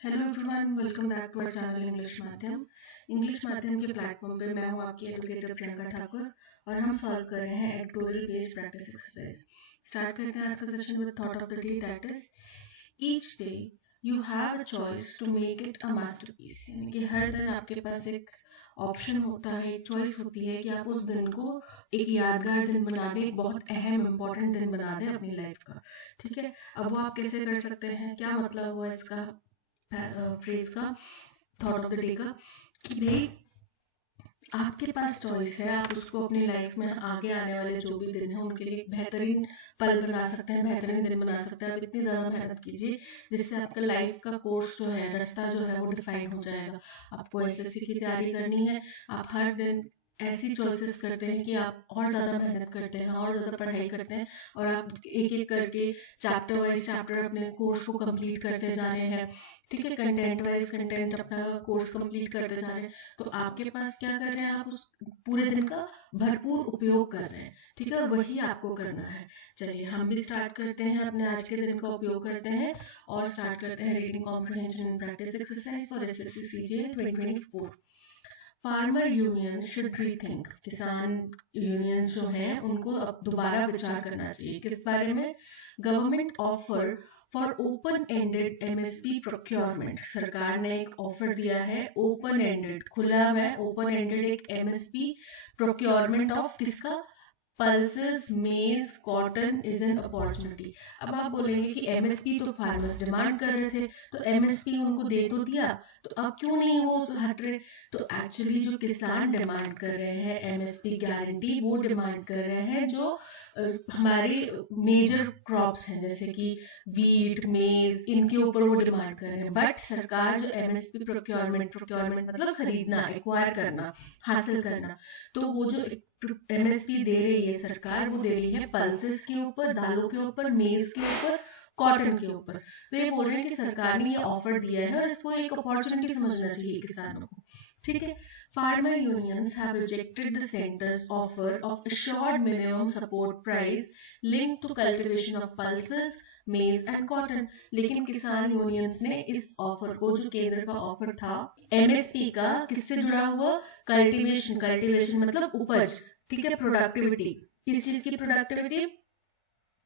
Hello everyone, welcome back to our channel English माध्यम के platform पे मैं हूँ आपकी एडुकेटर प्रियंका ठाकुर और हम सॉल्व कर रहे हैं editorial based practice exercise. Start करते हैं आज का session with thought of the day, that is each day you have a choice to make it a masterpiece. यानी कि हर दिन आपके पास एक ऑप्शन होता है, एक चॉइस होती है कि आप उस दिन को एक यादगार दिन बना दें, एक बहुत अहम इंपॉर्टेंट दिन बना दें अपनी लाइफ का। ठीक है, अब वो आप कैसे कर सकते हैं, क्या मतलब हुआ इसका फ्रेज का, थॉट ऑफ द डे का, कि भाई आपके पास चॉइस है, आप उसको अपनी लाइफ में आगे आने वाले जो भी दिन है उनके लिए एक बेहतरीन पल बना सकते हैं, बेहतरीन दिन बना सकते हैं। आप इतनी ज़्यादा मेहनत कीजिए जिससे आपका लाइफ का कोर्स जो है, रास्ता जो है वो डिफाइन हो जाएगा। आपको एसएससी की तैयारी करनी है, आप हर दिन ऐसी चॉइसेस करते हैं कि आप और ज़्यादा मेहनत करते हैं, और ज़्यादा पढ़ाई करते हैं, और आप एक एक करके चैप्टर वाइज चैप्टर अपने कोर्स को कंप्लीट करते जा रहे हैं। ठीक है, कंटेंट वाइज कंटेंट अपना कोर्स कंप्लीट करते जा रहे हैं। तो आपके पास क्या कर रहे हैं, आप उस पूरे दिन का भरपूर उपयोग कर रहे हैं। ठीक है, और वही आपको करना है। चलिए हम भी स्टार्ट करते हैं, अपने आज के दिन का उपयोग करते हैं और स्टार्ट करते हैं reading comprehension and practice exercise for SSC CGL 2024। Farmer union should rethink. किसान यूनियंस जो हैं उनको अब दोबारा विचार करना चाहिए। किस बारे में? Government offer for open ended MSP procurement. सरकार ने एक ऑफर दिया है, ओपन एंडेड, खुला है, ओपन एंडेड एक एमएसपी प्रोक्योरमेंट ऑफ किसका? पल्सेस मेज कॉटन इज एन अपॉर्चुनिटी। अब आप बोलेंगे कि एमएसपी तो फार्मर्स डिमांड कर रहे थे, तो एमएसपी उनको दे तो दिया, तो अब क्यों नहीं वो हट रहे? तो एक्चुअली जो किसान डिमांड कर रहे हैं एमएसपी गारंटी, वो डिमांड कर रहे हैं जो हमारे मेजर क्रॉप्स हैं, जैसे कि वीट मेज, इनके ऊपर वो डिमांड कर रहे हैं। बट सरकार जो एमएसपी प्रोक्योरमेंट, प्रोक्योरमेंट मतलब खरीदना, एक्वायर करना, हासिल करना, तो वो जो एमएसपी दे रही है सरकार, वो दे रही है पल्सेस के ऊपर, दालों के ऊपर, मेज के ऊपर, कॉटन के ऊपर। तो ये बोल रहे हैं कि सरकार ने ये ऑफर दिया है और इसको एक अपॉर्चुनिटी समझना चाहिए किसानों को। ठीक है, farmer unions have rejected the center's offer of assured minimum support price linked to cultivation of pulses, maize and cotton। लेकिन किसान यूनियंस ने इस ऑफर को, जो केंद्र का ऑफर था एमएसपी का, किससे जुड़ा हुआ? कल्टीवेशन, कल्टीवेशन मतलब उपज। ठीक है, प्रोडक्टिविटी, किस चीज की प्रोडक्टिविटी?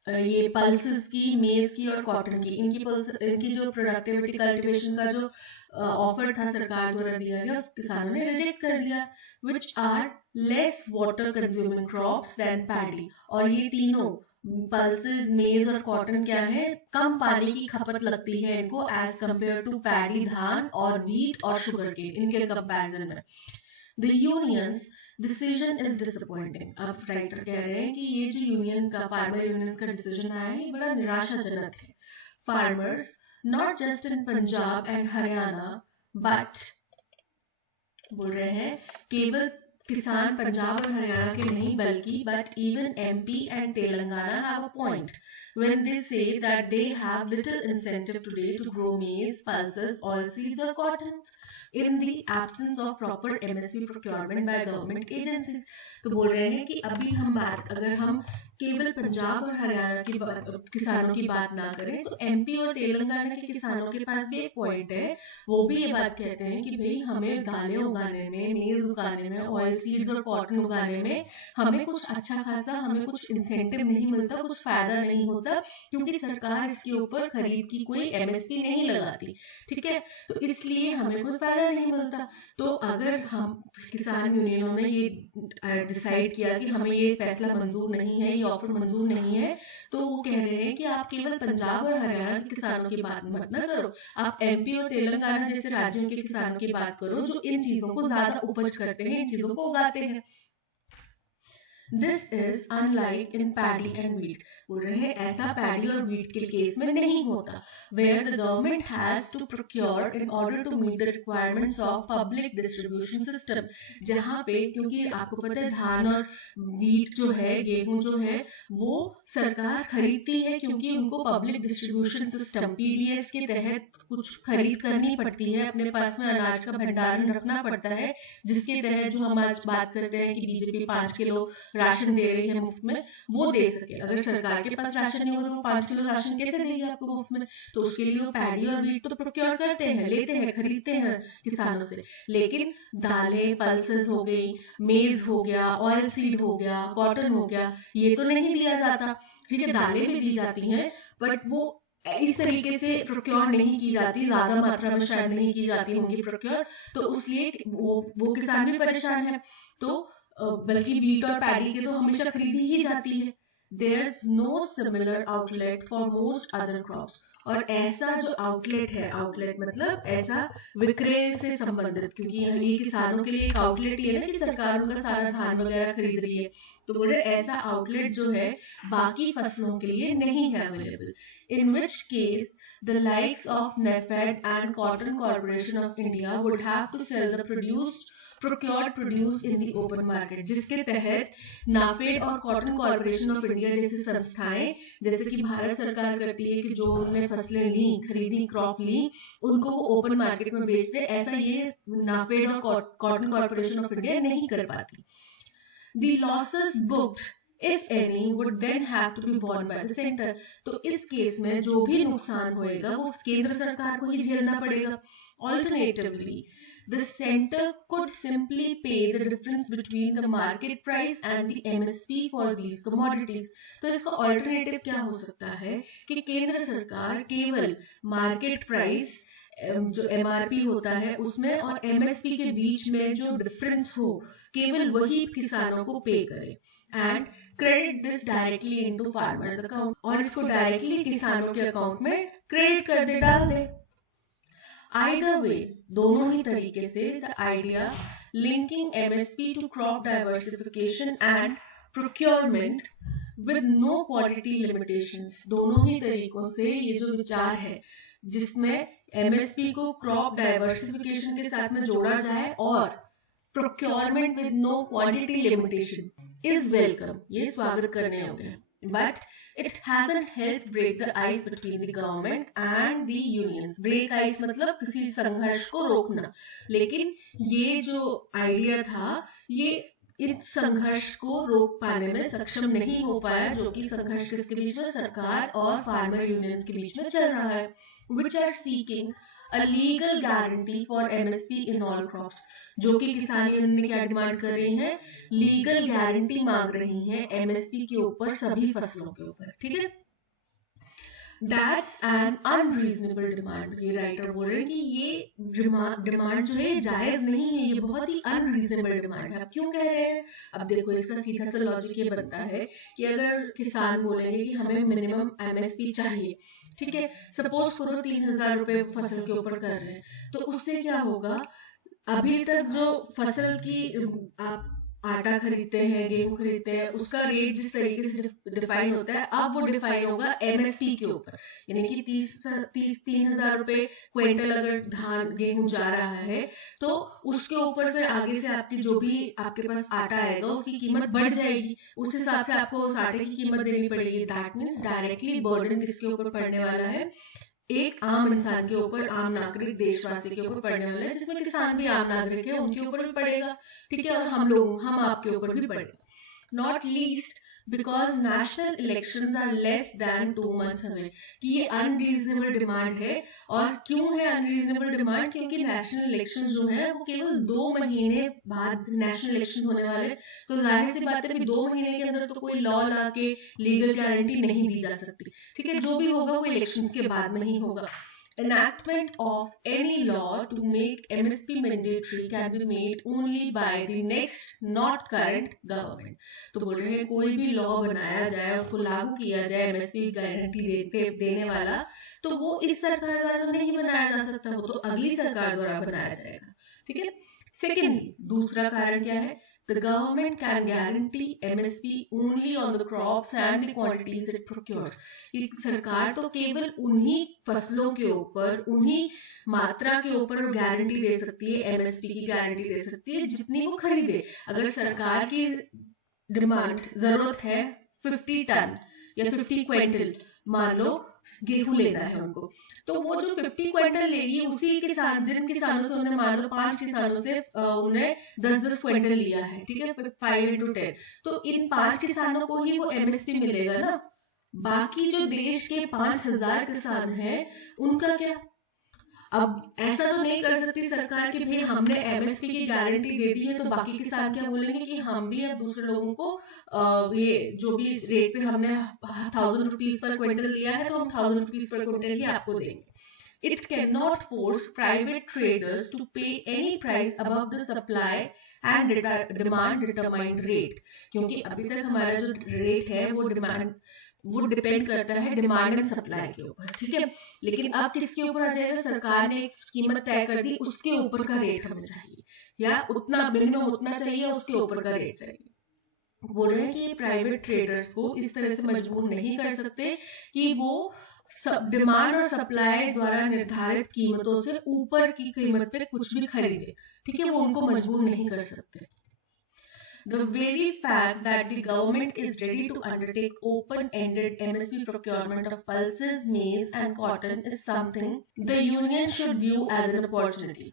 ये पल्सेस की, मेज की और कॉटन की, इनकी जो प्रोडक्टिविटी, कल्टीवेशन का जो ऑफर था सरकार द्वारा दिया गया, किसानों ने रिजेक्ट कर दिया। Which are less water consuming crops than paddy. और ये तीनों पल्सेस, मेज और कॉटन क्या है? कम पानी की खपत लगती है इनको एज कंपेयर टू पैडी, धान और व्हीट और शुगर केन, इनके कंपैरिजन में। The unions decision is disappointing. अब राइटर कह रहे हैं कि ये जो यूनियन का, फार्मर यूनियंस का डिसीजन आया है, ये बड़ा निराशाजनक है। Farmers not just in Punjab and Haryana but, बोल रहे हैं केवल किसान पंजाब और हरियाणा के नहीं बल्कि but even MP and Telangana have a point when they say that they have little incentive today to grow maize, pulses, oilseeds or cotton in the absence of proper MSP procurement by government agencies। तो बोल रहे हैं कि अभी हम बात, अगर हम केवल पंजाब और हरियाणा की किसानों की बात ना करें, तो एमपी और तेलंगाना के किसानों के पास भी एक पॉइंट है। वो भी ये बात कहते हैं कि भाई हमें दालें उगाने में, मेज उगाने में, ऑयल सीड्स और कॉटन उगाने में हमें कुछ अच्छा खासा, हमें कुछ इंसेंटिव नहीं मिलता, कुछ फायदा नहीं होता, क्योंकि सरकार इसके ऊपर खरीद की कोई एमएसपी नहीं लगाती। ठीक है, तो इसलिए हमें कोई फायदा नहीं मिलता। तो अगर हम, किसान यूनियनों ने ये डिसाइड किया कि हमें ये फैसला मंजूर नहीं है, ये ऑफर मंजूर नहीं है, तो वो कह रहे हैं कि आप केवल पंजाब और हरियाणा के किसानों की बात मत ना करो, आप एमपी और तेलंगाना जैसे राज्यों के किसानों की बात करो जो इन चीजों को ज्यादा उपज करते हैं, इन चीजों को उगाते हैं। This is unlike in paddy and wheat. बोल रहे हैं ऐसा पैडी और व्हीट के केस में नहीं होता। Where the government has to procure in order to meet the requirements of public distribution system. जहां पे, क्योंकि आपको पता है धान और व्हीट जो है, गेहूं जो है, वो सरकार खरीदती है, क्योंकि उनको पब्लिक डिस्ट्रीब्यूशन सिस्टम पीडीएस के तहत कुछ खरीद करनी पड़ती है, अपने पास में अनाज का भंडारण रखना पड़ता है, जिसके तहत जो हम आज बात करते हैं कि बीजेपी 5 किलो राशन दे रही है मुफ्त में, वो दे सके। अगर सरकार सरकार के पास राशन नहीं होगा तो वो 5 किलो राशन कैसे देगी आपको मुफ्त में? तो उसके लिए वो पैडी और वीट तो प्रोक्योर करते हैं, लेते हैं, खरीदते हैं किसानों से। लेकिन दालें, पल्सेस हो गई, मेज हो गया, ऑयल सीड हो गया, कॉटन हो गया, ये तो नहीं दिया जाता। ठीक है, दालें भी दी जाती हैं बट वो इस तरीके से प्रोक्योर नहीं की जाती, ज्यादा मात्रा में शायद नहीं की जाती होंगी प्रोक्योर, तो उसलिए वो किसान भी परेशान है। तो बल्कि वीट और पैडी की तो हमेशा खरीदी ही जाती है। There is no similar outlet for most other crops. और ऐसा जो आउटलेट है, आउटलेट मतलब ऐसा विक्रय से संबंधित, क्योंकि ये किसानों के लिए एक आउटलेट ही है ना कि सरकार उनका सारा धान वगैरह खरीद रही है, तो बोले ऐसा आउटलेट जो है बाकी फसलों के लिए नहीं है available, in which case the likes of NAFED and Cotton Corporation of India would have to sell the procured produce in the open market, जिसके तहत नाफेड और कॉटन कॉर्पोरेशन ऑफ इंडिया जैसी संस्थाएं, जैसे कि भारत सरकार करती है कि जो उन्होंने फसलें ली, खरीदी, क्रॉप ली, उनको वो ओपन मार्केट में बेच दे, ऐसा ये नाफेड और कॉटन कॉर्पोरेशन ऑफ इंडिया नहीं कर पाती। The losses booked if any would then have to be borne by the center। तो इस केस में जो भी नुकसान होएगा वो केंद्र सरकार को ही झेलना पड़ेगा। Alternatively, the center could simply pay the difference between the market price and the MSP for these commodities। तो इसका ऑल्टरनेटिव क्या हो सकता है कि केंद्र सरकार केवल मार्केट प्राइस जो MRP होता है उसमें और MSP के बीच में जो डिफरेंस हो केवल वही किसानों को पे करे, and credit this directly into farmers account, और इसको डायरेक्टली किसानों के अकाउंट में क्रेडिट कर दे, डाल दे। Either way, दोनों ही तरीके से the idea linking MSP to crop diversification and procurement with no quality limitations, दोनों ही तरीकों से ये जो विचार है जिसमें MSP को क्रॉप डाइवर्सिफिकेशन के साथ में जोड़ा जाए और procurement with no quantity limitation is welcome, ये स्वागत करने होंगे, but it hasn't helped break the ice between the government and the unions। break ice मतलब किसी संघर्ष को रोकना, लेकिन ये जो आइडिया था ये इस संघर्ष को रोक पाने में सक्षम नहीं हो पाया, जो कि संघर्ष किसके बीच में, सरकार और फार्मर यूनियंस के बीच में चल रहा है, which are seeking a legal guarantee for MSP in all crops। जो कि किसान यूनियन क्या डिमांड कर रही हैं, लीगल गारंटी मांग रही हैं MSP के ऊपर, सभी फसलों के ऊपर। ठीक है, That's an unreasonable demand। ये राइटर बोल रहे हैं कि ये डिमांड जो है जायज नहीं है, ये बहुत ही अनरीजनेबल डिमांड है। अब क्यों कह रहे हैं, अब देखो इसका सीधा सा लॉजिक ये बनता है कि अगर किसान बोलेंगे कि हमें मिनिमम MSP चाहिए, ठीक है, सपोज करो 3000 रुपए फसल के ऊपर कर रहे हैं, तो उससे क्या होगा, अभी तक जो फसल की आप आटा खरीदते हैं, गेहूं खरीदते हैं, उसका रेट जिस तरीके से डिफाइन होता है, अब वो डिफाइन होगा MSP के ऊपर, यानी कि 3,000 रुपए क्विंटल अगर धान गेहूं जा रहा है तो उसके ऊपर फिर आगे से आपकी जो भी आपके पास आटा आएगा उसकी कीमत बढ़ जाएगी, उस हिसाब से आपको उस आटे की कीमत देनी पड़ेगी। दैट मीन्स डायरेक्टली बर्डन किसके ऊपर पड़ने वाला है, एक आम इंसान के ऊपर, आम नागरिक देशवासी के ऊपर पड़ने वाला है, जिसमें किसान भी आम नागरिक है, उनके ऊपर भी पड़ेगा। ठीक है, और हम आपके ऊपर भी पड़ेगा। Not least because national elections are less than 2 months away, कि ये अनरीजनेबल डिमांड है। और क्यों है अनरीजनेबल डिमांड, क्योंकि नेशनल इलेक्शन जो है वो केवल 2 महीने बाद नेशनल इलेक्शन होने वाले, तो जाहिर सी बात है कि 2 महीने के अंदर तो कोई लॉ ला के लीगल गारंटी नहीं दी जा सकती। ठीक है, जो भी होगा वो इलेक्शन के बाद में ही होगा। Enactment of any law to make MSP mandatory can be made only by the next not current government। तो बोल रहे हैं कोई भी लॉ बनाया जाए, उसको लागू किया जाए MSP गारंटी देने वाला, तो वो इस सरकार द्वारा तो नहीं बनाया जा सकता, वो तो अगली सरकार द्वारा बनाया जाएगा। ठीक है, सेकेंडली दूसरा कारण क्या है, The government can guarantee MSP only on the crops and the quantities it procures। सरकार तो केवल उन्हीं फसलों के ऊपर, उन्हीं मात्रा के ऊपर गारंटी दे सकती है, MSP की गारंटी दे सकती है जितनी वो खरीदे। अगर सरकार की डिमांड जरूरत है 50 टन या 50 क्विंटल, मान लो गेहूं लेना है उनको, तो वो जो 50 क्विंटल लेगी उसी किसान, जिन किसानों से उन्हें मान लो 5 किसानों से उन्हें 10-10 क्विंटल लिया है, ठीक है, 5 into 10, तो इन 5 किसानों को ही वो MSP मिलेगा ना। बाकी जो देश के 5,000 किसान हैं उनका क्या? अब ऐसा तो नहीं कर सकती सरकार कि भाई हमने एमएसपी की गारंटी दे दी है तो बाकी किसान क्या बोलेंगे कि हम भी अब दूसरे लोगों को ये जो भी रेट पे हमने 1,000 रुपीज पर क्विंटल दिया है तो हम 1,000 रुपीज पर क्विंटल ही आपको देंगे. It cannot force private traders to pay any price above the supply and demand determined rate. क्योंकि अभी तक हमारा जो रेट है वो डिपेंड करता है डिमांड एंड सप्लाई के ऊपर, ठीक है. लेकिन अब किसके ऊपर आ जाएगा? सरकार ने एक कीमत तय कर दी, उसके ऊपर का रेट हमें चाहिए, या उतना मिनिमम उतना चाहिए, उसके ऊपर का रेट चाहिए. बोल रहे हैं कि प्राइवेट ट्रेडर्स को इस तरह से मजबूर नहीं कर सकते कि वो डिमांड और सप्लाई द्वारा निर्धारित कीमतों से ऊपर की कीमत पे कुछ भी खरीदे, ठीक है, वो उनको मजबूर नहीं कर सकते. The very fact that the government is ready to undertake open-ended MSP procurement of pulses, maize and cotton is something the union should view as an opportunity.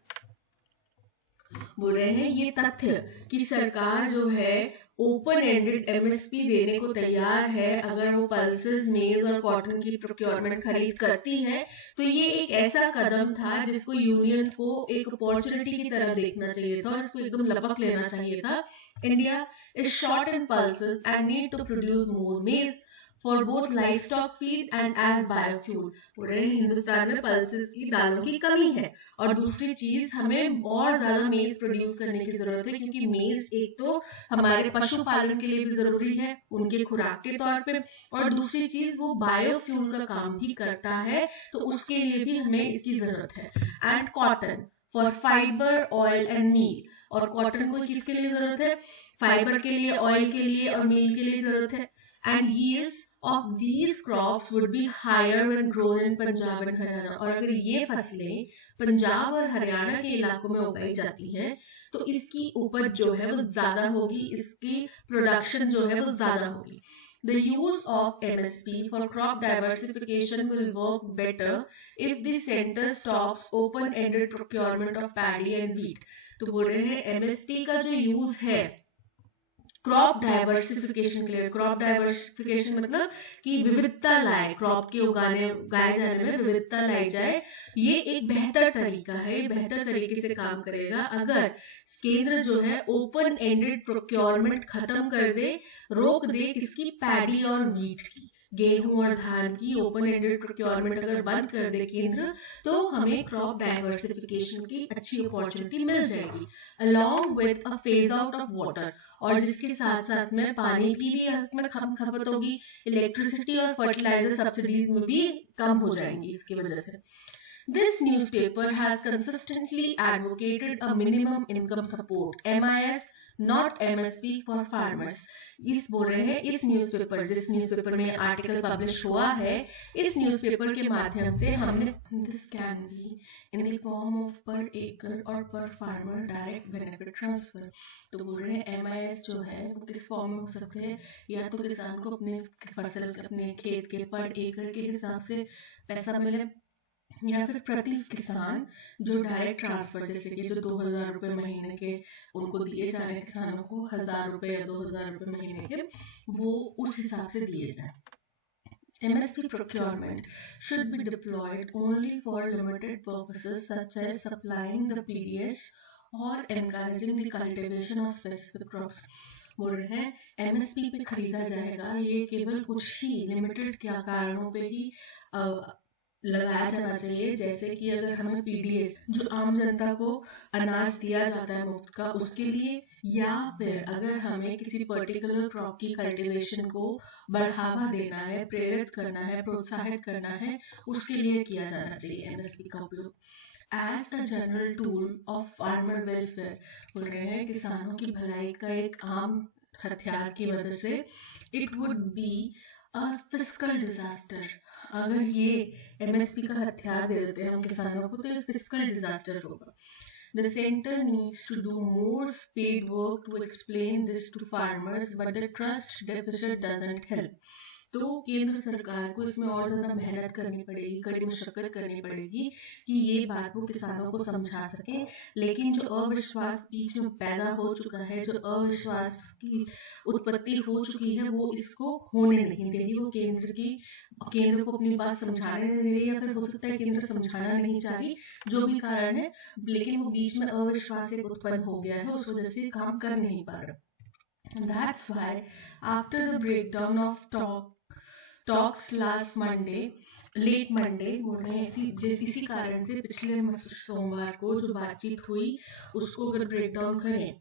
बोल रहे हैं ये तथ्य कि सरकार जो है ओपन एंडेड एमएसपी देने को तैयार है अगर वो पल्सेस, मेज और कॉटन की प्रोक्योरमेंट खरीद करती है, तो ये एक ऐसा कदम था जिसको यूनियंस को एक अपॉर्चुनिटी की तरह देखना चाहिए था और इसको एकदम लपक लेना चाहिए था. India is short in pulses and need to produce more maize for both livestock feed and as biofuel. पूरे हिंदुस्तान में पल्सेस की दालों की कमी है और दूसरी चीज हमें और ज्यादा मेज प्रोड्यूस करने की जरूरत है क्योंकि मेज एक तो हमारे पशुपालन के लिए भी जरूरी है उनके खुराक के तौर पे, और दूसरी चीज वो बायोफ्यूल का काम भी करता है तो उसके लिए भी हमें इसकी जरूरत है. And cotton for fibre, oil and meal. और कॉटन को किसके लिए जरूरत है? फाइबर के लिए, ऑयल के लिए और मील के लिए जरूरत है. And yields of these crops would be higher when grown in Punjab and Haryana. और अगर ये फसलें पंजाब और हरियाणा के इलाकों में उगाई जाती हैं तो इसकी उपज जो है वो ज्यादा होगी, इसकी प्रोडक्शन जो है वो ज्यादा होगी. The use of MSP for crop diversification will work better if the center stops open-ended procurement of paddy and wheat. तो बोल रहे हैं MSP का जो यूज है क्रॉप डाइवर्सिफिकेशन के लिए. क्रॉप डाइवर्सिफिकेशन मतलब कि विविधता लाए, क्रॉप के उगाए जाने में विविधता लाई जाए. ये एक बेहतर तरीका है, बेहतर तरीके से काम करेगा अगर केंद्र जो है ओपन एंडेड प्रोक्योरमेंट खत्म कर दे, रोक दे किसकी? पैडी और वीट की, गेहूं और धान की ओपन एंडेड प्रोक्योरमेंट अगर बंद कर दे केंद्र तो हमें क्रॉप डाइवर्सिफिकेशन की अच्छी अपॉर्चुनिटी मिल जाएगी along with a phase out of water. और जिसके साथ साथ में पानी की भी इसमें खपत होगी, इलेक्ट्रिसिटी और फर्टिलाइजर सब्सिडीज में भी कम हो जाएंगी इसकी वजह से. This newspaper has consistently advocated a minimum income support (MIS), not MSP for farmers. इस बोल रहे हैं इस न्यूज़पेपर, जिस न्यूज़पेपर में आर्टिकल पब्लिश हुआ है, इस न्यूज़पेपर के माध्यम से हमने this can be in the form of per acre और per farmer direct benefit transfer. तो बोल रहे हैं MIS जो है वो किस फॉर्म में हो सकते हैं? या तो किसान को अपने फसल, अपने खेत के पर एकड़ के हिसाब से पैसा मिले, या फिर प्रति किसान जो डायरेक्ट ट्रांसफर, जैसे कि जो 2,000 रुपए महीने के उनको दिए जा रहे हैं किसानों को, 1,000 रुपए या 2,000 रुपए महीने के, वो उस हिसाब से दिए जाए. MSP procurement should be deployed only for limited purposes such as supplying the PDS or encouraging the cultivation of specific crops. बोल रहे हैं MSP पे खरीदा जाएगा ये केवल कुछ ही लिमिटेड क्या कारणों पे ही लगाया जाना चाहिए, जैसे कि अगर हमें पीडीएस जो आम जनता को अनाज दिया जाता है मुफ्त का उसके लिए, या फिर अगर हमें किसी पर्टिकुलर क्रॉप की कल्टीवेशन को बढ़ावा देना है, प्रेरित करना है, प्रोत्साहित करना है, उसके लिए किया जाना चाहिए एमएसपी का उपयोग. As a general tool of farmer welfare, बोल रहे हैं किसानों की भलाई का एक आम हथियार की वजह से it would be a fiscal disaster. अगर ये एमएसपी का हथियार दे देते हैं हम किसानों को तो ये फिस्कल डिजास्टर होगा. The center needs to do more spade work to explain this to farmers, but the trust deficit doesn't help. तो केंद्र सरकार को इसमें और ज्यादा मेहनत करनी पड़ेगी, कड़ी मशक्कत करनी पड़ेगी कि ये बात वो किसानों को समझा सके। लेकिन जो अविश्वास बीच में पैदा हो चुका है, जो अविश्वास की उत्पत्ति हो चुकी है, वो इसको होने नहीं दे रही। वो केंद्र को अपनी बात समझाने नहीं दे रही, या फिर हो सकता है केंद्र समझाना नहीं चाह रही, जो भी कारण है, लेकिन वो बीच में अविश्वास एक उत्पन्न हो गया है, उस वजह से काम कर नहीं पा रहा। And that's why after the breakdown of talks last Monday, late Monday बोल रहे हैं, इसी कारण से पिछले सोमवार को जो बातचीत हुई उसको अगर ब्रेक डाउन करें,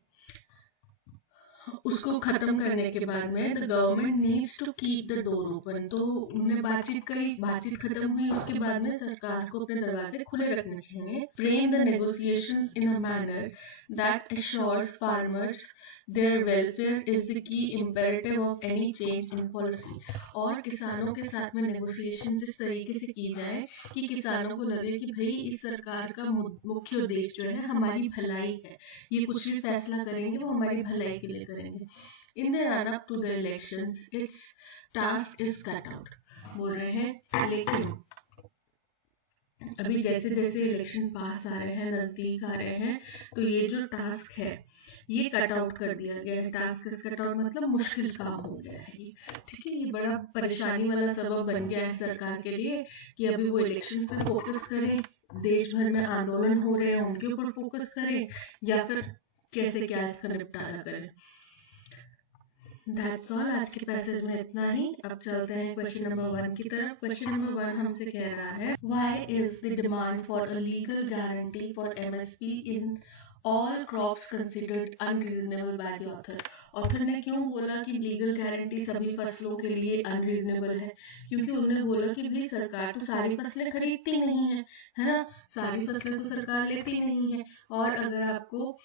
उसको खत्म करने के बाद में the government needs to keep the door open. तो उन्होंने बातचीत करी, बातचीत खत्म हुई, उसके बाद में सरकार को अपने दरवाजे खुले रखने चाहिए। Frame the negotiations in a manner that assures farmers their welfare is the key imperative of any change in policy. और किसानों के साथ में नेगोशिएशन इस तरीके से की जाए कि किसानों को लगे कि भाई इस सरकार का मुख्य उद्देश्य जो है हमारी भलाई है, ये कुछ भी फैसला करेंगे वो हमारी भलाई के लिए करेंगे। In the run up to the elections, its task is cut out, बोल रहे हैं। लेकिन अभी जैसे जैसे इलेक्शन पास आ रहे हैं, नजदीक आ रहे हैं, तो ये जो टास्क है ये कट आउट कर दिया गया है। टास्क कट आउट मतलब मुश्किल काम हो गया है ये, ठीक है। ये बड़ा परेशानी वाला सबब बन गया है सरकार के लिए कि अभी वो इलेक्शन पे फोकस करें, देश भर में आंदोलन हो रहे हैं उनके ऊपर फोकस करें, या फिर कैसे क्या इसका निपटारा करें। That's all, आज के पैसेज में इतना ही। अब चलते हैं क्वेश्चन नंबर 1 की तरफ। क्वेश्चन नंबर 1 हमसे कह रहा है, Why is the demand for a legal guarantee for MSP in all crops considered unreasonable by the author? Author ने क्यों बोला कि लीगल गारंटी सभी फसलों के लिए अनरीजनेबल है? क्योंकि उन्होंने बोला कि भाई सरकार तो सारी फसलें खरीदती नहीं है, है ना, सारी फसलें तो सरकार लेती नहीं है, और अगर आपको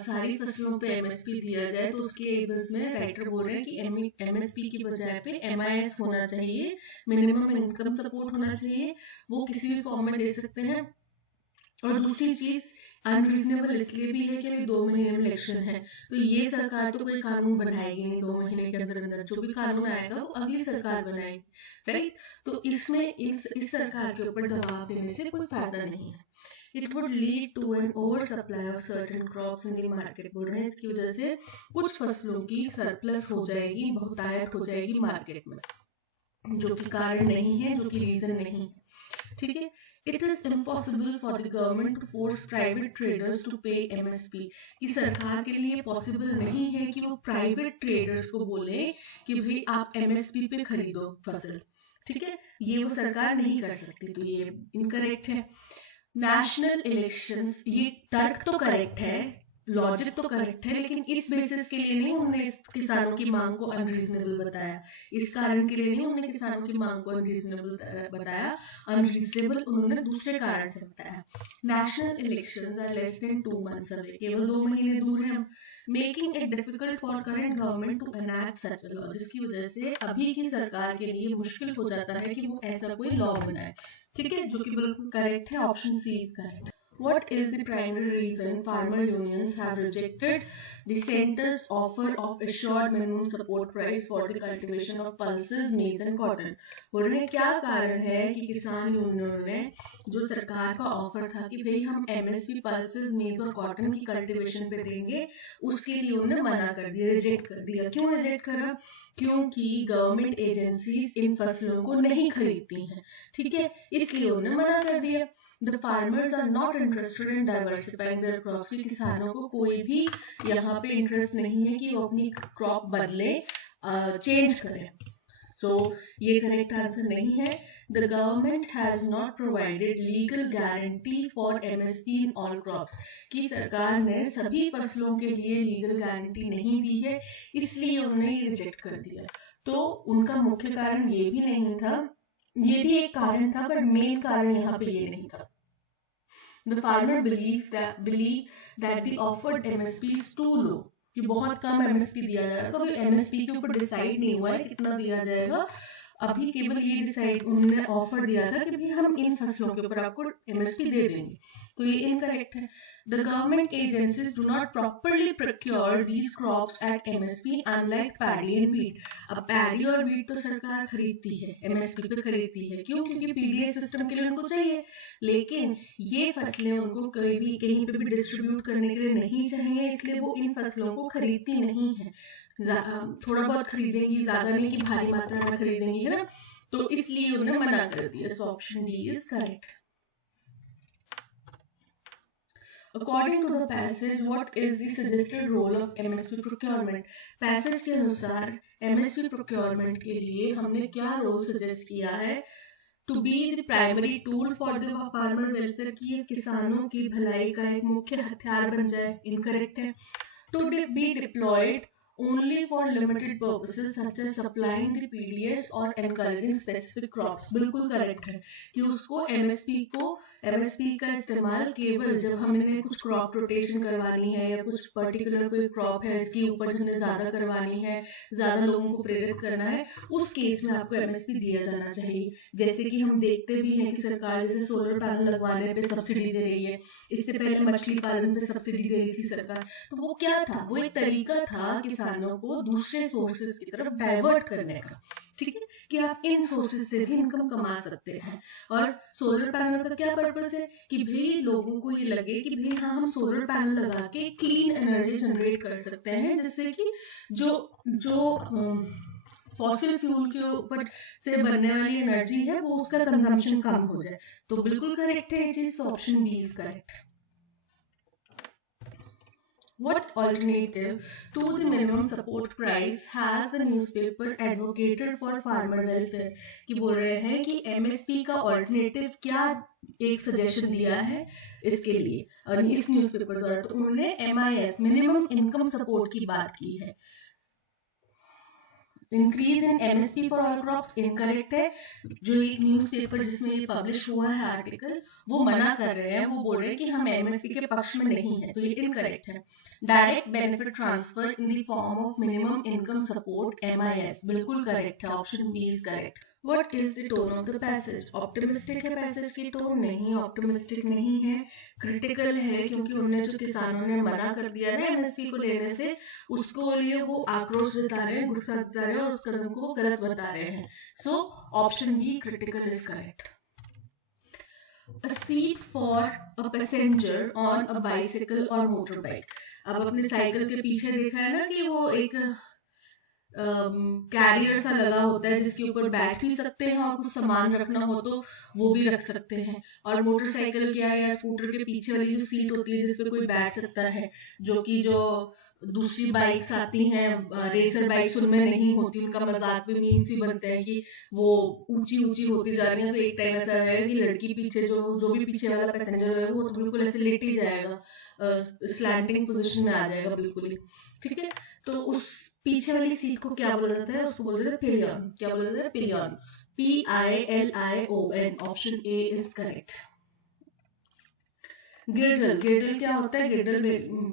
सारी फसलों पे एमएसपी दिया जाए तो उसके एवज में राइटर बोल रहे हैं कि एमएसपी की बजाय पे एमआईएस होना चाहिए, मिनिमम इनकम सपोर्ट होना चाहिए, वो किसी भी फॉर्म में दे सकते हैं। और दूसरी चीज अनरीजनेबल इसलिए भी है कि अभी 2 महीने में इलेक्शन है, तो ये सरकार तो कोई कानून बनाएगी नहीं 2 महीने के अंदर अंदर, जो भी कानून आएगा वो अगली सरकार बनाएगी, राइट। तो इसमें इस सरकार के ऊपर दबाव देने से कोई फायदा नहीं है। It would lead to an oversupply of certain crops in the market, बोल रहे हैं इसकी वजह से कुछ फसलों की सरप्लस हो जाएगी, बहुतायत हो जाएगी मार्केट में, जो कि कारण नहीं है, जो कि रीजन नहीं है, ठीक है। It is impossible for the government to force private traders to pay MSP, कि सरकार के लिए पॉसिबल नहीं है कि वो प्राइवेट ट्रेडर्स को बोले कि भाई आप MSP पे खरीदो फसल, ठीक है, ये वो सरकार नहीं कर सकती, तो ये इनकरेक्ट है। नेशनल इलेक्शंस, ये तर्क तो करेक्ट है, लॉजिक तो करेक्ट है, लेकिन इस बेसिस के लिए नहीं उन्होंने किसानों की मांग को अनरीजनेबल बताया, इस कारण के लिए नहीं उन्होंने किसानों की मांग को अनरीजनेबल बताया, अनरीजनेबल उन्होंने दूसरे कारण से बताया। National elections are less than 2 months away, केवल 2 महीने दूर है, making it difficult for current government to enact such a law, जिसकी वजह से अभी की सरकार के लिए मुश्किल हो जाता है कि वो ऐसा कोई लॉ बनाए, ठीक है, जो कि बिल्कुल करेक्ट है, option C is correct. What is the primary reason farmer unions have rejected the centre's offer of assured minimum support price for the cultivation of pulses, maize and cotton? बोल रहे हैं क्या कारण है कि किसान यूनियनों ने जो सरकार का ऑफर था कि भाई हम एमएसपी पल्सेस, मेज और कॉटन की कल्टीवेशन पे देंगे, उसके लिए उन्होंने मना कर दिया, रिजेक्ट कर दिया। क्यों रिजेक्ट करा? क्योंकि गवर्नमेंट एजेंसीज इन फसलों को नहीं खरीदती हैं, ठीक है, इसलिए उन्होंने मना कर दिया। The farmers are not interested in diversifying their crops, कि किसानों को कोई भी यहाँ पे इंटरेस्ट नहीं है कि वो अपनी क्रॉप बदले, चेंज करें। सो ये करेक्ट आंसर नहीं है। The government has not provided legal guarantee for MSP in all crops, कि सरकार ने सभी फसलों के लिए लीगल गारंटी नहीं दी है, इसलिए उन्होंने ये रिजेक्ट कर दिया। तो उनका मुख्य कारण ये भी नहीं था, ये भी एक कारण था, पर मेन कारण यहाँ पे ये नहीं था। The farmer believes that the offered MSP is too low, कि बहुत कम MSP दिया जा रहा है, तो अभी MSP के ऊपर डिसाइड नहीं हुआ है कितना दिया जाएगा, अभी केवल ये डिसाइड उन्होंने ऑफर दिया था कि भाई हम इन फसलों के ऊपर आपको MSP दे देंगे, तो ये इनकरेक्ट है। The government agencies do not properly procure these crops at MSP unlike paddy and wheat. अब पैडी और वीट तो सरकार खरीदती है, MSP पे खरीदती है, क्यों? क्योंकि पीडीएस सिस्टम के लिए उनको चाहिए, लेकिन ये फसलें उनको कहीं पे भी डिस्ट्रीब्यूट करने के लिए नहीं चाहिए, इसलिए वो इन फसलों को खरीदती नहीं है। थोड़ा बहुत खरीदेंगी, ज्यादा नहीं कि भारी मात्रा में खरीदेंगी, है ना, तो इसलिए उन्होंने मना कर दिया। सो option D is correct. According to the passage, what is the suggested role of MSP procurement? Passage के अनुसार MSP procurement के लिए हमने क्या रोल सजेस्ट किया है? To be the primary tool for the farmer welfare, कि ये किसानों की भलाई का एक मुख्य हथियार बन जाए, इनकरेक्ट है। To be deployed only for limited purposes such as supplying the PDS or encouraging specific crops, बिल्कुल करेक्ट है कि उसको MSP का इस्तेमाल केवल जब हमने कुछ क्रॉप रोटेशन करवानी है या कुछ पर्टिकुलर कोई क्रॉप है इसकी उपज हमने ज्यादा करवानी है, ज्यादा लोगों को प्रेरित करना है, उस केस में आपको MSP दिया जाना चाहिए। जैसे कि हम देखते भी हैं कि सरकार जैसे सोलर पैनल लगवाने पे सब्सिडी दे रही है, इससे पहले मछली पालन पे सब्सिडी दे रही थी सरकार, तो वो क्या था? वो एक तरीका था किसानों को दूसरे सोर्सेज की तरफ डाइवर्ट करने का, ठीक है, कि आप इन सोर्सेज से भी इनकम कमा सकते हैं। और सोलर पैनल का क्या पर्पस है कि भाई लोगों को ये लगे कि भाई हाँ, हम सोलर पैनल लगा के क्लीन एनर्जी जनरेट कर सकते हैं, जिससे कि जो फॉसिल फ्यूल के ऊपर से बनने वाली एनर्जी है वो उसका कंजम्पशन कम हो जाए। तो बिल्कुल करेक्ट है ये चीज, option B is correct. What alternative to the minimum support price has the newspaper advocated for farmer welfare? कि बोल रहे हैं कि MSP का ऑल्टरनेटिव क्या एक सजेशन दिया है इसके लिए, और इस न्यूज़पेपर द्वारा, तो उन्होंने MIS मिनिमम इनकम सपोर्ट की बात की है। Increase in MSP for all crops incorrect है। जो एक न्यूज़पेपर जिसमें ये पब्लिश हुआ है आर्टिकल, वो मना कर रहे हैं, वो बोल रहे हैं कि हम MSP के पक्ष में नहीं है, तो ये इनकरेक्ट है। Direct benefit transfer in the form of minimum income support MIS बिल्कुल करेक्ट है, option B is correct. What is the tone of the passage? Optimistic है पैसेज की टोन? नहीं, ऑप्टिमिस्टिक नहीं है, क्रिटिकल है, क्योंकि उन्हें जो किसानों ने मना कर दिया है MSP को लेने से, उसको लिए वो आक्रोश जता रहे हैं, गुस्सा जता रहे हैं और उस कदम को गलत बता रहे हैं। सो option B critical is correct. A seat for a passenger on a bicycle or motorbike. अब अपने साइकिल के पीछे देखा है ना कि वो एक कैरियर सा लगा होता है जिसके ऊपर बैठ भी सकते हैं और कुछ सामान रखना हो तो वो भी रख सकते हैं। और मोटरसाइकिल क्या है या स्कूटर के पीछे वाली जो सीट होती है जिसपे कोई बैठ सकता है, जो कि जो दूसरी बाइक्स आती हैं, रेसर बाइक्स, उनमें नहीं होती, उनका मजाक भी मीन्स ही बनते हैं कि वो ऊंची ऊंची होती जा रही है, तो एक टाइम ऐसा आएगा कि लड़की पीछे जो भी पीछे वाला पैसेंजर है वो तो बिल्कुल ऐसे लेट ही जाएगा, स्लैंटिंग पोजीशन में आ जाएगा बिल्कुल ही, ठीक है। तो उस पीछे वाली सीट को क्या बोला जाता है? उसको बोला जाता है पिलियन। क्या बोला जाता है? Pillion, PILION, option A is correct. Girdle क्या होता है? गिरडल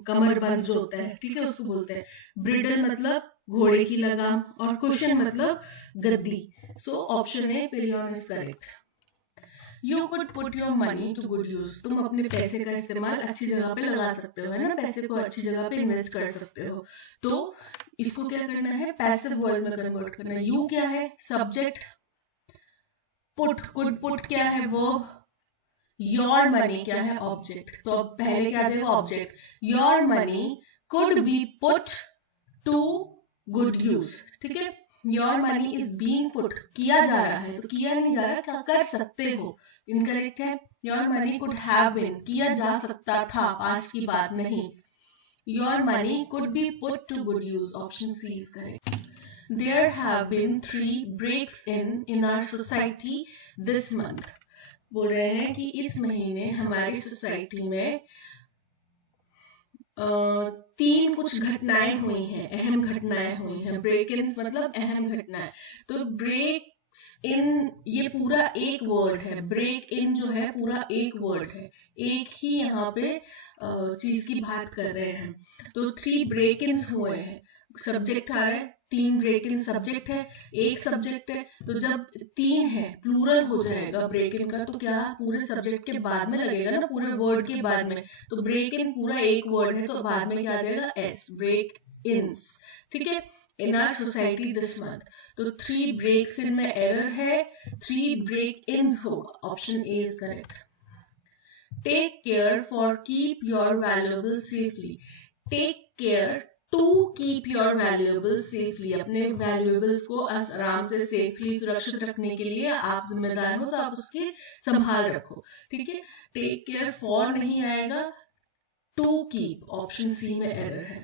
कमरबंद जो होता है, ठीक है, उसको बोलते हैं। ब्रिडल मतलब घोड़े की लगाम, और कुशन मतलब गद्दी। सो option A pillion is correct. You could put your money to good use. तुम अपने पैसे का इस्तेमाल अच्छी जगह पे लगा सकते हो, है ना, पैसे को अच्छी जगह पे इन्वेस्ट कर सकते हो। तो इसको क्या करना है? पैसिव वॉइस में कन्वर्ट करना है। यू क्या है? सब्जेक्ट। पुट क्या है? वर्ब। योर मनी क्या है? ऑब्जेक्ट। तो अब पहले क्या आ जाएगा? Object. Your money could be put to good use, ठीक है। Your money is being put, किया जा रहा है, तो किया नहीं जा रहा, क्या कर सकते हो, इनकरेक्ट है। Your money could have been, किया जा सकता था, पास्ट की बात नहीं। Your money could be put to good use, option C is correct. There have been 3 breaks in our society this month. बोल रहे हैं कि इस महीने हमारी सोसाइटी में 3 कुछ घटनाएं हुई हैं, अहम घटनाएं हुई हैं। ब्रेक इन मतलब अहम घटनाएं। तो ब्रेक्स इन ये पूरा एक वर्ड है, ब्रेक इन जो है पूरा एक वर्ड है, एक ही यहाँ पे चीज की बात कर रहे हैं। तो 3 ब्रेक इन्स हुए हैं। सब्जेक्ट आ रहा है, 3 ब्रेक इन सब्जेक्ट है, एक सब्जेक्ट है, तो जब 3 है प्लूरल हो जाएगा ब्रेक इन का, तो क्या पूरे सब्जेक्ट के बाद में लगेगा ना, पूरे वर्ड के बाद में, तो ब्रेक इन पूरा एक वर्ड है तो बाद में क्या आ जाएगा, एस, ब्रेक इन्स। ठीक है, in our society this month, तो 3 ब्रेक्स इन में एरर है, 3 ब्रेक इन्स होगा, option A is correct. Take care for keep your valuable safely, take care to keep your valuables safely, अपने वैल्यूएबल्स को आराम से सेफली सुरक्षित रखने के लिए आप जिम्मेदार हो, तो आप उसकी संभाल रखो। ठीक है, टेक केयर फॉर नहीं आएगा, टू कीप, ऑप्शन सी में एरर है।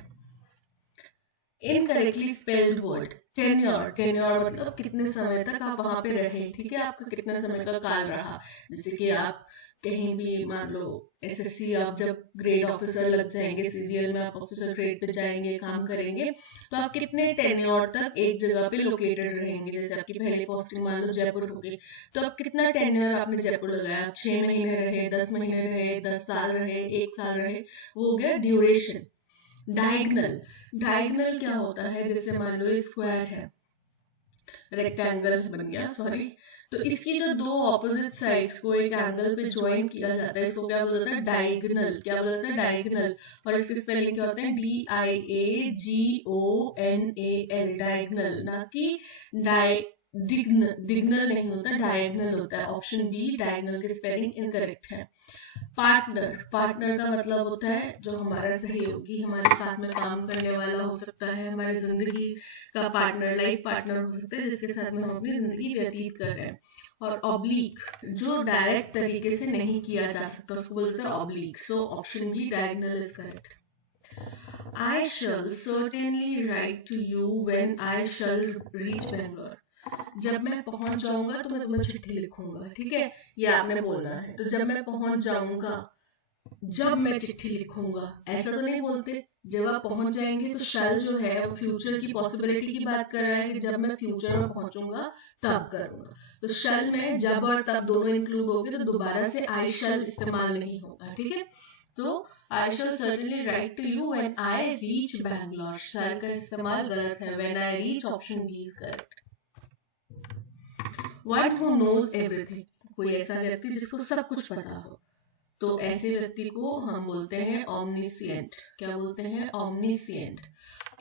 Incorrectly spelled word tenure, tenure मतलब कितने समय तक आप वहां पे रहे, ठीक है, आपका कितने समय का काल रहा, जैसे कि आप कहीं भी मान लो एसएससी, आप जब ग्रेड ऑफिसर लग जाएंगे, सीरियल में आप ऑफिसर ग्रेड पे जाएंगे, काम करेंगे, तो आप कितने टेन्योर तक एक जगह पे लोकेटेड रहेंगे, जैसे आपकी पहली पोस्टिंग मान लो जयपुर हो गई, तो आप कितना टेन्योर आपने जयपुर लगाया, आप 6 महीने रहे, 10 महीने रहे, 10 साल रहे, 1 साल रहे, वो हो गया ड्यूरेशन। डायगनल, डायगनल क्या होता है, जैसे मान लो स्क्वायर है, रेक्टेंगल बन गया, सॉरी, तो इसकी जो दो ऑपोजिट साइड्स को एक एंगल पे ज्वाइन किया जाता है, इसको क्या बोलते हैं, डायगोनल, क्या बोलते हैं, डायगोनल, और इसके स्पेलिंग क्या होते हैं, DIAGONAL, डायगोनल, ना कि डिग्नल नहीं होता, डायगोनल होता है, ऑप्शन बी डायगोनल की स्पेलिंग इनकरेक्ट है। पार्टनर, पार्टनर का मतलब होता है जो हमारा सहयोगी, हमारे साथ में काम करने वाला हो सकता है, हमारी जिंदगी का पार्टनर, लाइफ पार्टनर हो सकता है, जिसके साथ में हम अपनी जिंदगी व्यतीत कर रहे हैं। और ऑब्लिक, जो डायरेक्ट तरीके से नहीं किया जा सकता, उसको बोलते हैं oblique, so option B diagonal is correct. I shall certainly write to you when I shall reach Bangalore, जब मैं पहुंच जाऊंगा तो मैं तुम्हें चिट्ठी लिखूंगा, ठीक है, ये आपने बोलना है, तो जब मैं पहुंच जाऊंगा, जब मैं चिट्ठी लिखूंगा, ऐसा तो नहीं बोलते, जब आप पहुंच जाएंगे, तो शल जो है वो फ्यूचर की पॉसिबिलिटी की बात कर रहा है कि जब मैं फ्यूचर में पहुंचूंगा तब करूंगा, तो शल में जब और तब दोनों इंक्लूड होंगे, तो दोबारा से आई शल इस्तेमाल नहीं होगा, ठीक है, तो I shall certainly write to you when I reach Bangalore, shall का इस्तेमाल गलत है, when I reach, option B is correct. One who knows everything, कोई ऐसा व्यक्ति जिसको सब कुछ पता हो, तो ऐसे व्यक्ति को हम बोलते हैं ऑमनिसिएंट, क्या बोलते हैं, ऑमनिसिएंट।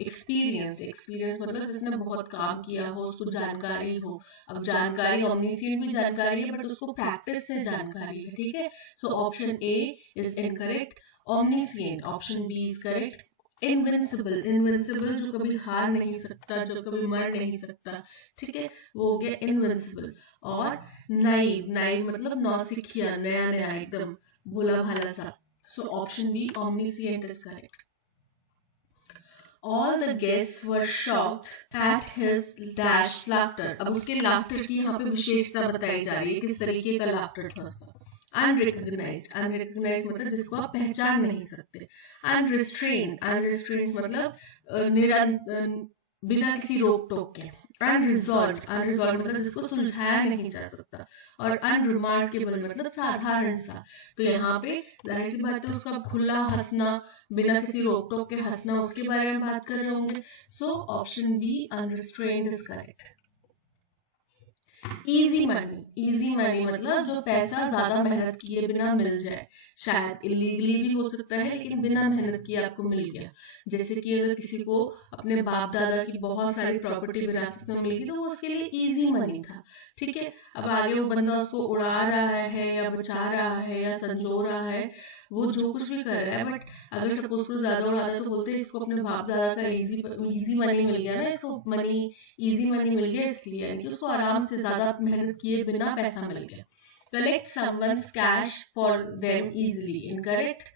एक्सपीरियंस, एक्सपीरियंस मतलब जिसने बहुत काम किया हो, उसको जानकारी हो, अब जानकारी, ऑमनिसिएंट भी जानकारी है, बट उसको प्रैक्टिस से जानकारी है, ठीक है, so option A is incorrect, omniscient, option B is correct. Invincible, invincible जो कभी हार नहीं सकता, जो कभी मर नहीं सकता, ठीक है, वो हो गया इनविंसिबल। और नाइव, नाइव मतलब नौसिखिया, नया नया एकदम भोला भाला सा, so option B omniscient is correct. All the guests were shocked at his dash laughter, अब उसके laughter की यहाँ पे विशेषता बताई जा रही है, किस तरीके का laughter था उसका। Unrecognized, unrecognized मतलब जिसको आप पहचान नहीं सकते। Unrestrained, unrestrained मतलब बिना किसी रोक टोक के। अनरिजॉल्व, अनरिजॉल्व मतलब जिसको सुलझाया नहीं जा सकता, और अनरिमार्केबल मतलब साधारण सा, तो यहाँ पे जाहिर सी बात है उसका खुला हंसना, बिना किसी रोक टोक के हंसना, उसके बारे में बात कर रहे होंगे, so option B unrestrained is correct. Easy money, easy money मतलब जो पैसा ज्यादा मेहनत किए बिना मिल जाए, शायद इलीगली भी हो सकता है, लेकिन बिना मेहनत किए आपको मिल गया, जैसे कि अगर किसी को अपने बाप दादा की बहुत सारी प्रॉपर्टी विरासत में मिल गई, तो वो उसके लिए इजी मनी था, ठीक है, अब आगे वो बंदा उसको उड़ा रहा है या बचा रहा है या संजो रहा है, वो जो कुछ भी कर रहा है, बट अगर सपोज को ज्यादा उड़ाता है तो बोलते हैं इसको अपने बाप दादा का इजी मनी मिल गया ना, इसको मनी, इजी मनी मिल गया, इसलिए यानी कि उसको आराम से ज्यादा मेहनत किए बिना पैसा मिल गया। Collect someone's cash for them easily, incorrect.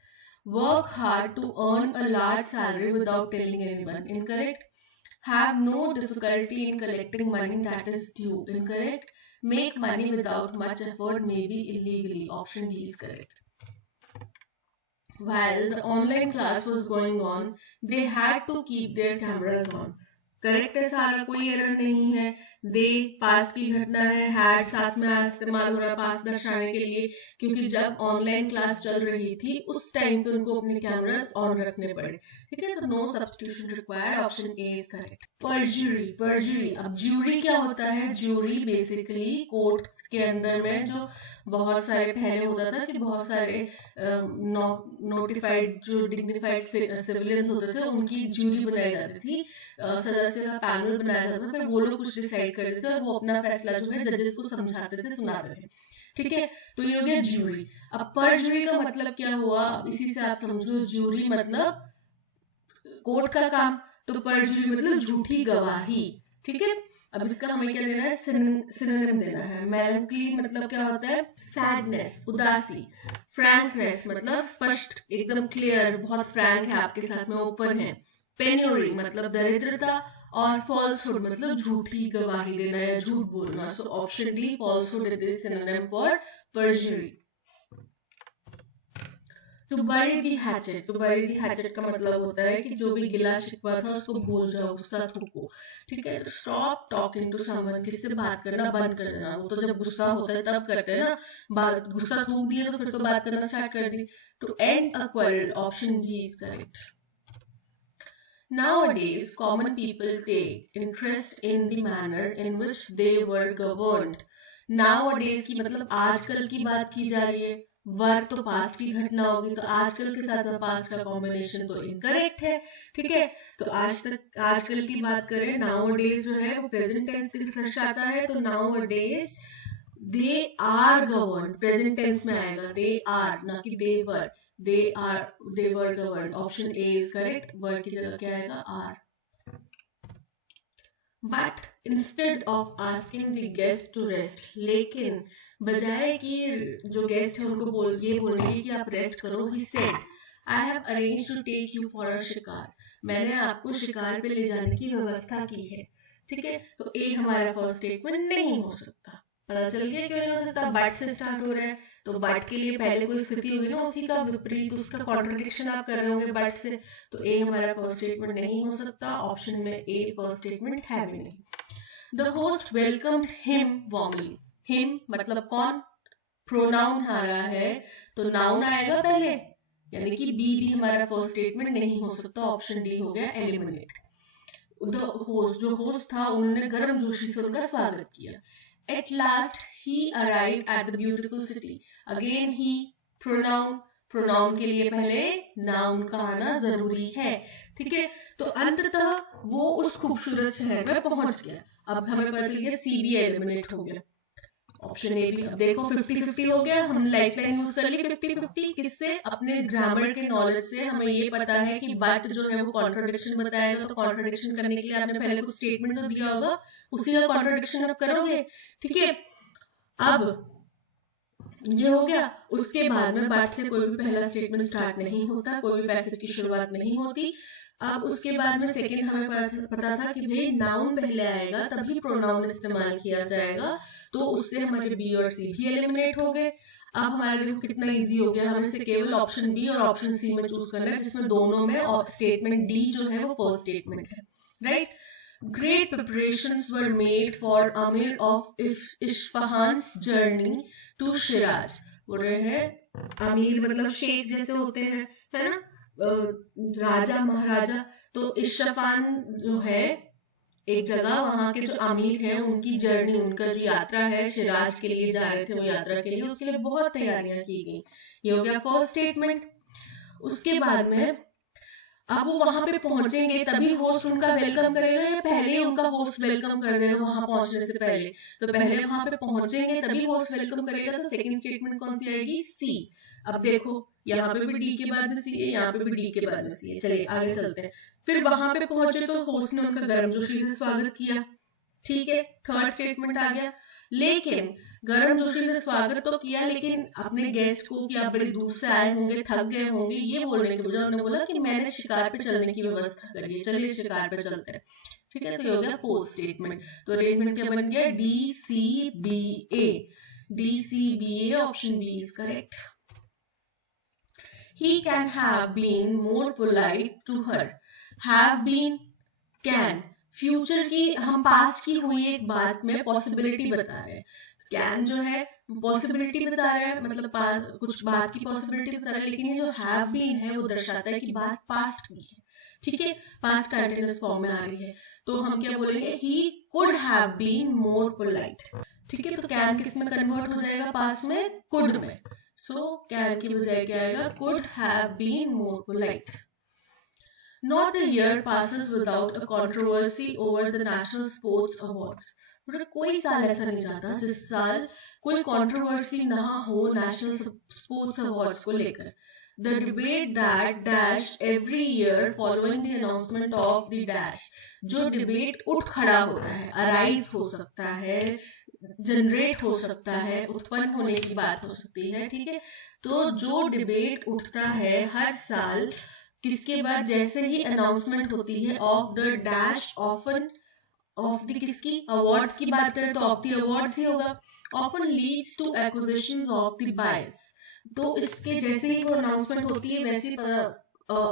Work hard to earn a large salary without telling anyone, incorrect. Have no difficulty in collecting money that is due, incorrect. Make money without much effort, maybe illegally, option D is correct. While the online class was going on, they had to keep their cameras on. Correct है सारा, कोई error नहीं है, दे past की घटना है, had साथ में इस्तेमाल हो रहा पास्ट दर्शाने के लिए, क्योंकि जब ऑनलाइन क्लास चल रही थी उस टाइम पे उनको अपने कैमरास ऑन रखने पड़े। ठीक है, तो no substitution required, option A is correct. Perjury, perjury, अब ज्यूरी क्या होता है? ज्यूरी बेसिकली कोर्ट के अंदर में जो बहुत सारे पहले होता था कि बहुत सारे नोटिफाइड जो डिग्निफाइड सिविलियंस होते थे उनकी ज्यूरी बनाई जाती थी, सदस्य का पैनल बनाया जाता था, फिर वो लोग कुछ डिसाइड करते थे और वो अपना फैसला जो है जजेस को समझाते थे, सुनाते थे। ठीक है, तो ये हो गया ज्यूरी। अब परज्यूरी का मतलब क्या हुआ? अब इसी से आप समझो, ज्यूरी मतलब कोर्ट का काम, तो परज्यूरी मतलब झूठी गवाही। ठीक है, अब इसका हमें क्या देना है? सिनोनिम देना है। मेलंकली मतलब क्या होता है? सैडनेस, उदासी। फ्रैंकनेस मतलब स्पष्ट, एकदम क्लियर, बहुत फ्रैंक है आपके साथ में, ओपन है। पेन्योरी मतलब दरिद्रता, और फॉल्सहुड मतलब झूठी गवाही देना या झूठ बोलना। So option D falsehood is synonym for perjury. To bury the hatchet, to bury the hatchet का मतलब होता है कि जो भी गिला शिकवा था उसको भूल जाओ, गुस्सा थूको। ठीक है, तो स्टॉप टॉकिंग टू समवन, किससे बात करना बंद कर देना। वो तो जब गुस्सा होता है तब करते हैं ना, गुस्सा थूक दिया तो फिर तो बात करना स्टार्ट कर दी। To end a quarrel, option B is correct. Nowadays, common people take interest in the manner in which they were governed. Nowadays की मतलब आजकल की बात की जा रही है, वर तो पास्ट की घटना होगी, तो आजकल के साथ में पास्ट का कॉम्बिनेशन तो इनकरेक्ट है। ठीक है, तो आजकल की बात करें, नाउअडेज जो है वो प्रेजेंट टेंस के दर्शाता है, तो nowadays they are governed, present tense में आएगा, दे आर, ना कि दे वर। they were governed, option A is correct, were की जगह क्या आएगा? are. But instead of asking the guest to rest, लेकिन बजाय कि जो गेस्ट है उनको ये बोलने की कि आप रेस्ट करो, he said, I have arranged to take you for a शिकार, मैंने आपको शिकार पे ले जाने की व्यवस्था की है। ठीक है, तो ए हमारा फर्स्ट स्टेटमेंट नहीं हो सकता। पता चल गया क्यों नहीं हो सकता? बट से स्टार्ट हो रहा है, तो बट के लिए पहले कोई स्थिति होगी ना, उसी का विपरीत, उसका कॉन्ट्रडिक्शन आप कर रहे होंगे बट से, तो ए हमारा फर्स्ट स्टेटमेंट नहीं हो सकता। ऑप्शन में ए फर्स्ट स्टेटमेंट है भी नहीं। The host welcomed him warmly, him मतलब कौन? प्रोनाउन आ रहा है, तो नाउन आएगा पहले, यानी कि बी भी हमारा फर्स्ट स्टेटमेंट नहीं हो सकता। ऑप्शन डी हो गया एलिमिनेट। द होस्ट, जो होस्ट था उन्होंने गर्म जोशी से उनका स्वागत किया। At last he arrived at the beautiful city. Again he, pronoun, pronoun के लिए पहले noun का आना जरूरी है। ठीक है, तो अंततः वो उस खूबसूरत शहर में पहुंच गया। अब हमें पता चल गया सी भी एलिमिनेट हो गया। ऑप्शन ए भी, अब देखो 50-50 हो गया, हमने लाइफ लाइन यूज कर ली 50-50। किससे? अपने ग्रामर के नॉलेज से हमें ये पता है कि बट जो है वो कॉन्ट्रडिक्शन बताएगा, तो कॉन्ट्रडिक्शन करने के लिए आपने पहले कुछ स्टेटमेंट तो दिया होगा, उसी का कॉन्ट्रडिक्शन आप करोगे। ठीक है, अब ये हो गया। उसके बाद में बट से कोई भी पहला स्टेटमेंट स्टार्ट नहीं होता, कोई भी पैसेज की शुरुआत नहीं होती। अब उसके बाद में सेकंड हमें पता था कि भाई नाउन पहले आएगा तभी प्रोनाउन इस्तेमाल किया जाएगा, तो उससे हमारे बी और सी भी एलिमिनेट हो गए। अब हमारे देखो कितना इजी हो गया, हमें से केवल ऑप्शन बी और ऑप्शन सी में चूज करना है, जिसमें दोनों में स्टेटमेंट डी जो है वो फर्स्ट स्टेटमेंट है। Right, Great preparations were made for Amir of Isfahan's journey to Shiraz. बोल रहे हैं अमीर मतलब शेख जैसे होते हैं, है ना, राजा महाराजा। तो इस्फहान जो है एक जगह, वहां के जो अमीर हैं उनकी जर्नी, उनका जो यात्रा है, शिराज के लिए जा रहे थे वो यात्रा के लिए, उसके लिए बहुत तैयारियां की गई। ये हो गया फर्स्ट स्टेटमेंट। उसके बाद में अब वो वहां पे पहुंचेंगे तभी होस्ट उनका वेलकम करेगा, या पहले ही उनका होस्ट वेलकम कर देगा वहां पहुंचने से पहले? तो पहले वहां पे पहुंचेंगे तभी होस्ट वेलकम करेगा, तो सेकंड स्टेटमेंट कौन सी आएगी? सी। अब देखो यहाँ पे भी डी के बाद में सी है, यहाँ पे भी डी के बाद में सी है। चलिए आगे चलते हैं। फिर वहां पे पहुंचे तो होस्ट ने उनका गर्मजोशी से स्वागत किया। ठीक है, थर्ड स्टेटमेंट आ गया। लेकिन गर्मजोशी से स्वागत तो किया, लेकिन अपने गेस्ट को कि आप बड़ी दूर से आए होंगे, थक गए होंगे, ये बोलने के बजाय उन्होंने बोला कि मैंने शिकार पे चलने की व्यवस्था करी है, चलिए शिकार पे चलते हैं। ठीक है, तो ये हो गया फोर्थ स्टेटमेंट। तो अरेंजमेंट क्या बन गया? D C B A, D C B A, option B is correct. He can have been more polite to her. Have been, can, future की, हम पास्ट की हुई एक बात में पॉसिबिलिटी बता रहे हैं। कैन जो है पॉसिबिलिटी बता रहा है, मतलब कुछ बात की पॉसिबिलिटी बता रहा है, लेकिन ये जो हैव बीन है वो दर्शाता है कि बात पास्ट की है। ठीक है, पास्ट कंटिन्यूअस फॉर्म में आ रही है, तो हम क्या बोलेंगे, he could have been more polite. ठीक है, तो कैन किस में कन्वर्ट हो जाएगा, पास्ट में कुड में। सो कैन की बजाय क्या आएगा, could have been more polite. Not a year passes without a controversy over the National Sports Awards. मतलब कोई साल ऐसा नहीं जाता जिस साल कोई कंट्रोवर्सी ना हो नेशनल स्पोर्ट्स अवार्ड्स को लेकर। The debate that dashed every year following the announcement of the dash, जो डिबेट उठ खड़ा होता है, अराइज हो सकता है, जनरेट हो सकता है, उत्पन्न होने की बात हो सकती है। ठीक है, तो जो डिबेट उठता है हर साल, किसके बाद, जैसे ही अनाउंसमेंट होती है of the dash, often of the किसकी, अवार्ड्स की बात करें तो ऑफ द अवार्ड्स ही होगा, often leads to acquisitions of the bias. तो इसके जैसे ही वो अनाउंसमेंट होती है वैसे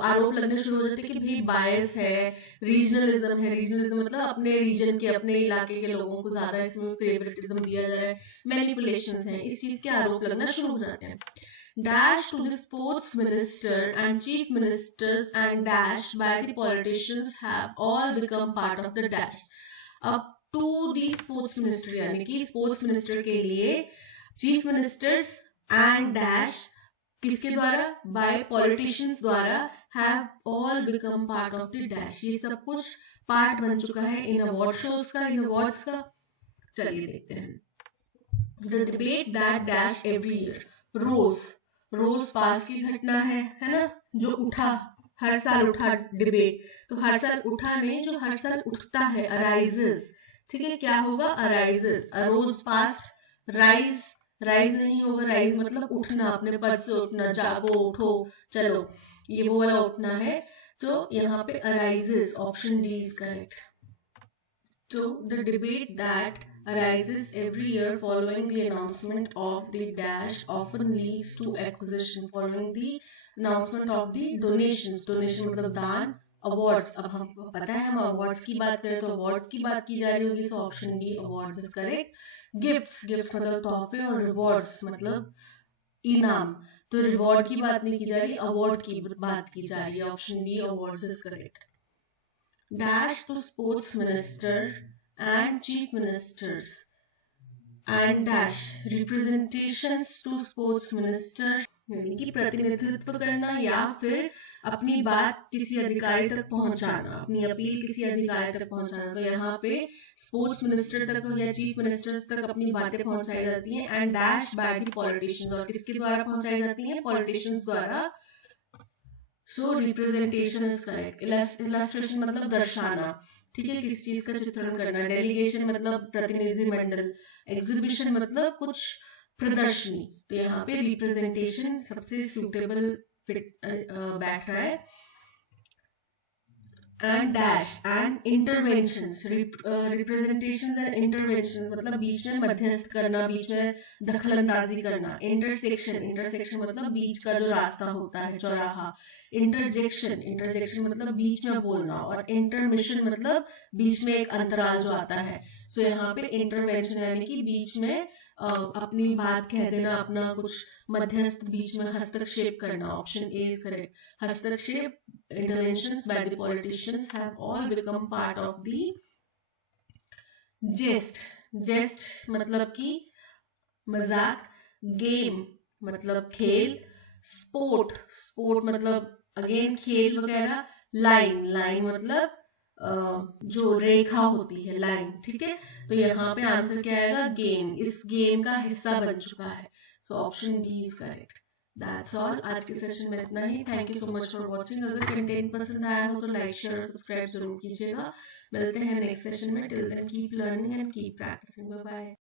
आरोप लगने शुरू हो जाते हैं कि भाई बायस है, रीजनलिज्म है। रीजनलिज्म मतलब अपने रीजन के, अपने इलाके के लोगों को ज्यादा इसमें फेवरेटिज्म दिया जा रहा है, मैनिपुलेशंस हैं, इस चीज के आरोप लगना शुरू हो जाते हैं। Dash to the sports minister and chief ministers and dash by the politicians have all become part of the dash. Up to the sports minister, यानी कि sports minister के लिए chief ministers and dash किसके द्वारा, by politicians द्वारा, have all become part of the dash. ये सब कुछ पार्ट बन चुका है इन अवार्ड शोज का, इन अवार्ड्स का। चलिए देखते हैं। The debate that dash every year rose, रोज पास की घटना है ना, जो उठा, हर साल उठा डिबेट, तो हर साल उठा नहीं, जो हर साल उठता है, अराइजेस। ठीक है, क्या होगा, अराइजेस, रोज पास्ट, राइज, राइज नहीं होगा, राइज मतलब उठना, अपने पद से उठना, जागो, उठो, चलो, ये वो वाला उठना है, तो यहाँ पे arises, option D is correct. So the debate that arises every year following the announcement of the dash often leads to acquisition following the announcement of the donations. Donation मतलब दान, awards, अब हमको पता है हम awards की बात करें तो awards की बात की जा रही होगी, so option B awards is correct. Gifts, gifts मतलब तोहफे, और rewards मतलब इनाम, तो reward की बात नहीं की जा रही, award की बात की जा रही है, option B awards is correct. Dash to sports minister and chief ministers and dash representations to sports minister, यानी कि प्रतिनिधित्व करना या फिर अपनी बात किसी अधिकारी तक पहुंचाना, अपनी अपील किसी अधिकारी तक पहुंचाना। तो यहाँ पे स्पोर्ट्स मिनिस्टर तक या चीफ मिनिस्टर्स तक अपनी बातें पहुंचाई जाती हैं, and dash by the politicians, और किसके द्वारा पहुंचाई जाती हैं, पॉलिटिशियंस द्वारा। सो रिप्रेजेंटेशन इज करेक्ट। इलस्ट्रेशन मतलब दर्शाना, ठीक है, किस चीज का चित्रण करना। डेलीगेशन मतलब प्रतिनिधि मंडल। एग्जीबिशन मतलब कुछ प्रदर्शनी। तो यहाँ पे रिप्रेजेंटेशन सबसे सूटेबल बैठ रहा है। And dash and interventions, representations and interventions मतलब बीच में मध्यस्थ करना, बीच में दखल अंदाजी करना। इंटरसेक्शन, इंटरसेक्शन मतलब बीच का जो रास्ता होता है, चौराहा। इंटरजेक्शन, इंटरजेक्शन मतलब बीच में बोलना, और इंटरमिशन मतलब बीच में एक अंतराल जो आता है। सो यहाँ पे इंटरवेंशन यानी कि बीच में अपनी बात कह देना, अपना कुछ मध्यस्थ, बीच में हस्तक्षेप करना। Option A is correct. हस्तक्षेप, interventions by the politicians have all become part of the jest. jest मतलब कि मजाक, गेम मतलब खेल, स्पोर्ट, स्पोर्ट मतलब अगेन खेल वगैरह, लाइन, लाइन मतलब जो रेखा होती है, लाइन। ठीक है, तो यहाँ पे आंसर क्या आएगा, गेम, इस गेम का हिस्सा बन चुका है। So option B is correct. That's all. आज के सेशन में इतना ही। Thank you so much for watching. अगर कंटेंट पसंद आया हो तो लाइक, शेयर और सब्सक्राइब जरूर कीजिएगा। मिलते हैं नेक्स्ट सेशन में। Till then keep learning and keep practising. Bye bye.